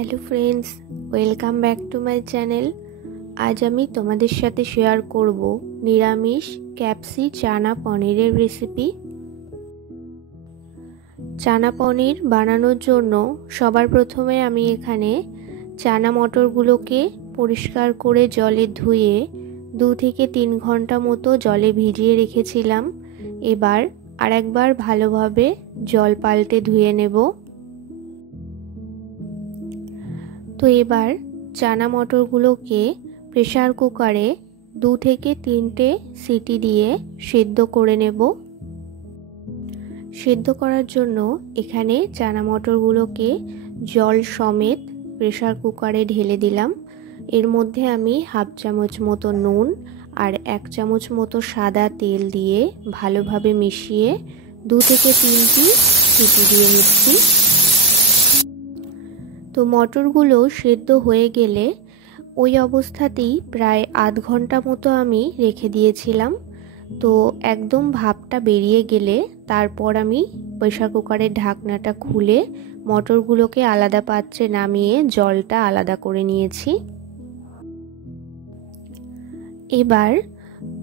Hello friends, welcome back to my channel. আজ আমি তোমাদের সাথে শেয়ার করব নিরামিষ ক্যাপসি চানা পনিরের রেসিপি। চানা পনির বানানোর জন্য সবার প্রথমে আমি এখানে চানা মটরগুলোকে পরিষ্কার করে জলে ধুয়ে 2 থেকে 3 ঘন্টা মতো জলে ভিজিয়ে রেখেছিলাম। এবার আরেকবার ভালোভাবে জল পাল্টে ধুয়ে নেব। তো এবার চানা মটরগুলোকে প্রেসার কুকারে 2 থেকে 3টে সিটি দিয়ে সেদ্ধ করে নেব। সেদ্ধ করার জন্য এখানে চানা মটরগুলোকে জল সমেত প্রেসার কুকারে ঢেলে দিলাম। এর মধ্যে আমি হাফ চামচ মতো নুন আর 1 চামচ মতো সাদা তেল দিয়ে ভালোভাবে মিশিয়ে 2 থেকে 3টি সিটি দিয়ে নিচ্ছি। তো মটরগুলো সেদ্ধ হয়ে গেলে ওই অবস্থাতেই প্রায় আধ ঘন্টা মতো আমি রেখে দিয়েছিলাম। তো একদম ভাপটা বেরিয়ে গেলে তারপর আমি প্রেসার কুকারের ঢাকনাটা খুলে মটরগুলোকে আলাদা পাত্রে নামিয়ে জলটা আলাদা করে নিয়েছি। এবার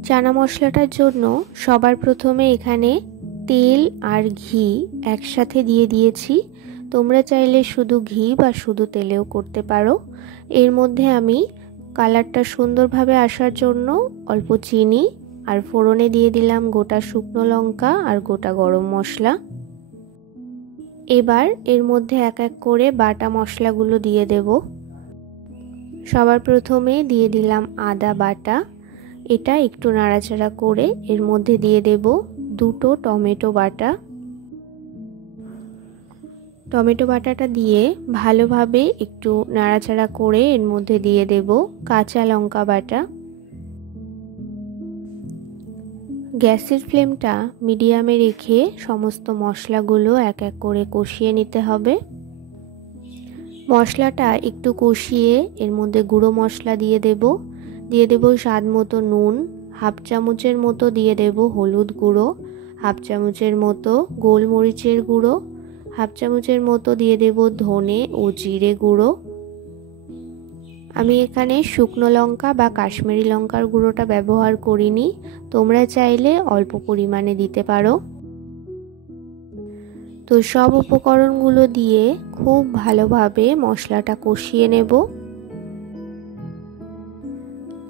চানা মশলাটার জন্য সবার প্রথমে এখানে তেল আর ঘি একসাথে দিয়ে দিয়েছি। তোমরা চাইলে শুধু ঘি বা শুধু তেলেও করতে পারো। এর মধ্যে আমি কালারটা সুন্দরভাবে আসার জন্য অল্প চিনি আর ফোড়নে দিয়ে দিলাম গোটা শুকনো লঙ্কা আর গোটা গরম মশলা। এবার এর মধ্যে এক এক করে বাটা মশলাগুলো দিয়ে দেব। সবার প্রথমে দিয়ে দিলাম আদা বাটা। এটা একটু নাড়াচাড়া করে এর মধ্যে দিয়ে দেব 2টো টমেটো বাটা। টমেটো বাটাটা দিয়ে ভালোভাবে একটু নাড়াচাড়া করে এর মধ্যে দিয়ে দেব কাঁচা লঙ্কা বাটা। গ্যাসের ফ্লেমটা মিডিয়ামে রেখে সমস্ত মশলাগুলো এক এক করে কষিয়ে নিতে হবে। মশলাটা একটু কষিয়ে এর মধ্যে গুঁড়ো মশলা দিয়ে দেব স্বাদ মতো নুন, হাফ চামচের মতো দিয়ে দেব হলুদ গুঁড়ো, হাফ চামচের মতো গোলমরিচের গুঁড়ো, হাফ চামচের মতো দিয়ে দেব ধনে ও জিরে গুঁড়ো। আমি এখানে শুকনো লঙ্কা বা কাশ্মীরি লঙ্কার গুঁড়োটা ব্যবহার করিনি, তোমরা চাইলে অল্প পরিমাণে দিতে পারো। তো সব উপকরণগুলো দিয়ে খুব ভালোভাবে মশলাটা কষিয়ে নেব।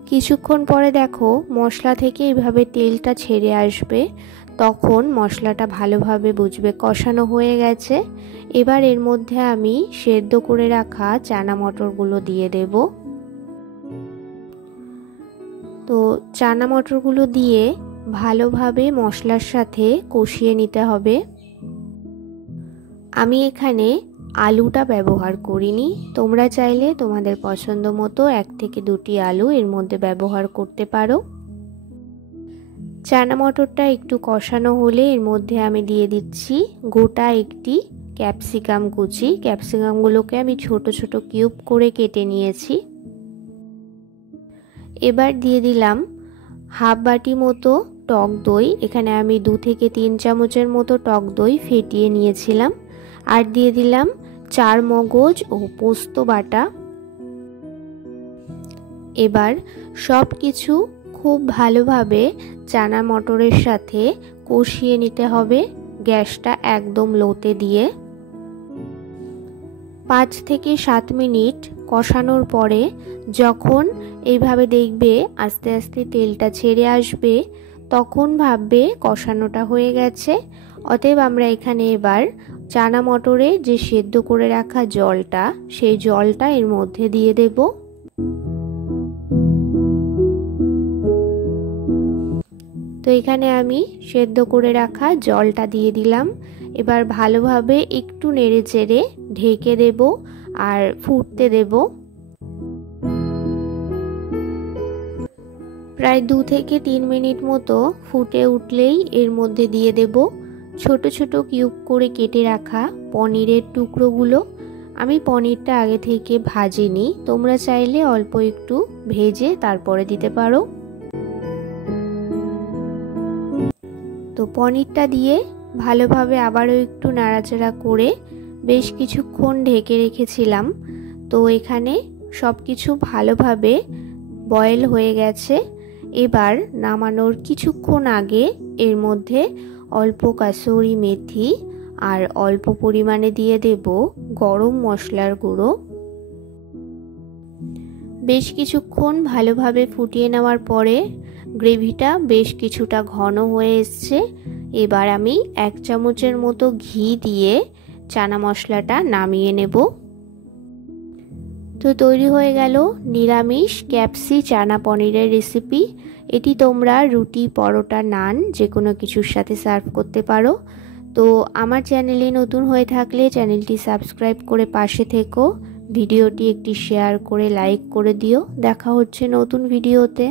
কিছুক্ষণ পরে দেখো মশলা থেকে এইভাবে তেলটা ছেড়ে আসবে, তখন মশলাটা ভালোভাবে বুঝবে কষানো হয়ে গেছে। এবার এর মধ্যে আমি সেদ্ধ করে রাখা চানা মটরগুলো দিয়ে দেব। তো চানা মটরগুলো দিয়ে ভালোভাবে মশলার সাথে কষিয়ে নিতে হবে। আমি এখানে আলুটা ব্যবহার করিনি, তোমরা চাইলে তোমাদের পছন্দ মতো 1 থেকে 2টি আলু এর মধ্যে ব্যবহার করতে পারো। চানা মটরটা একটু কষানো হলে এর মধ্যে আমি দিয়ে দিচ্ছি গোটা একটি ক্যাপসিকাম কুচি। ক্যাপসিকামগুলোকে আমি ছোট ছোট কিউব করে কেটে নিয়েছি। এবার দিয়ে দিলাম হাফ বাটি মতো টক দই। এখানে আমি 2 থেকে 3 চামচের মতো টক দই ফেটিয়ে নিয়েছিলাম। আর দিয়ে দিলাম 4 মগজ ও পোস্ত বাটা। এবার সব কিছু খুব ভালোভাবে চানা মটরের সাথে কষিয়ে নিতে হবে, গ্যাসটা একদম লোতে দিয়ে। 5 থেকে 7 মিনিট কষানোর পরে যখন এইভাবে দেখবে আস্তে আস্তে তেলটা ছেড়ে আসবে, তখন ভাববে কষানোটা হয়ে গেছে। অতএব আমরা এখানে এবার চানা মটরে যে সেদ্ধ করে রাখা জলটা, সেই জলটা এর মধ্যে দিয়ে দেব। তো এখানে আমি সেদ্ধ করে রাখা জলটা দিয়ে দিলাম। এবার ভালোভাবে একটু নেড়ে চেড়ে ঢেকে দেব আর ফুটতে দেব। প্রায় 2 থেকে 3 মিনিট মতো ফুটে উঠলেই এর মধ্যে দিয়ে দেব ছোট ছোট কিউব করে কেটে রাখা পনিরের টুকরোগুলো। আমি পনিরটা আগে থেকে ভাজিনি, তোমরা চাইলে অল্প একটু ভেজে তারপরে দিতে পারো। তো পনিরটা দিয়ে ভালোভাবে আবারও একটু নাড়াচাড়া করে বেশ কিছুক্ষণ ঢেকে রেখেছিলাম। তো এখানে সব কিছু ভালোভাবে বয়েল হয়ে গেছে। এবার নামানোর কিছুক্ষণ আগে এর মধ্যে অল্প কাসুরি মেথি আর অল্প পরিমাণে দিয়ে দেব গরম মশলার গুঁড়ো। বেশ কিছুক্ষণ ভালোভাবে ফুটিয়ে নেওয়ার পরে গ্রেভিটা বেশ কিছুটা ঘন হয়ে এসছে। এবার আমি 1 চামচের মতো ঘি দিয়ে চানা মশলাটা নামিয়ে নেব। তো তৈরি হয়ে গেল নিরামিষ ক্যাপসি চানা পনিরের রেসিপি। এটি তোমরা রুটি, পরোটা, নান যে কোনো কিছুর সাথে সার্ভ করতে পারো। তো আমার চ্যানেলে নতুন হয়ে থাকলে চ্যানেলটি সাবস্ক্রাইব করে পাশে থেকো। ভিডিওটি একটি শেয়ার করে লাইক করে দিও। দেখা হচ্ছে নতুন ভিডিওতে।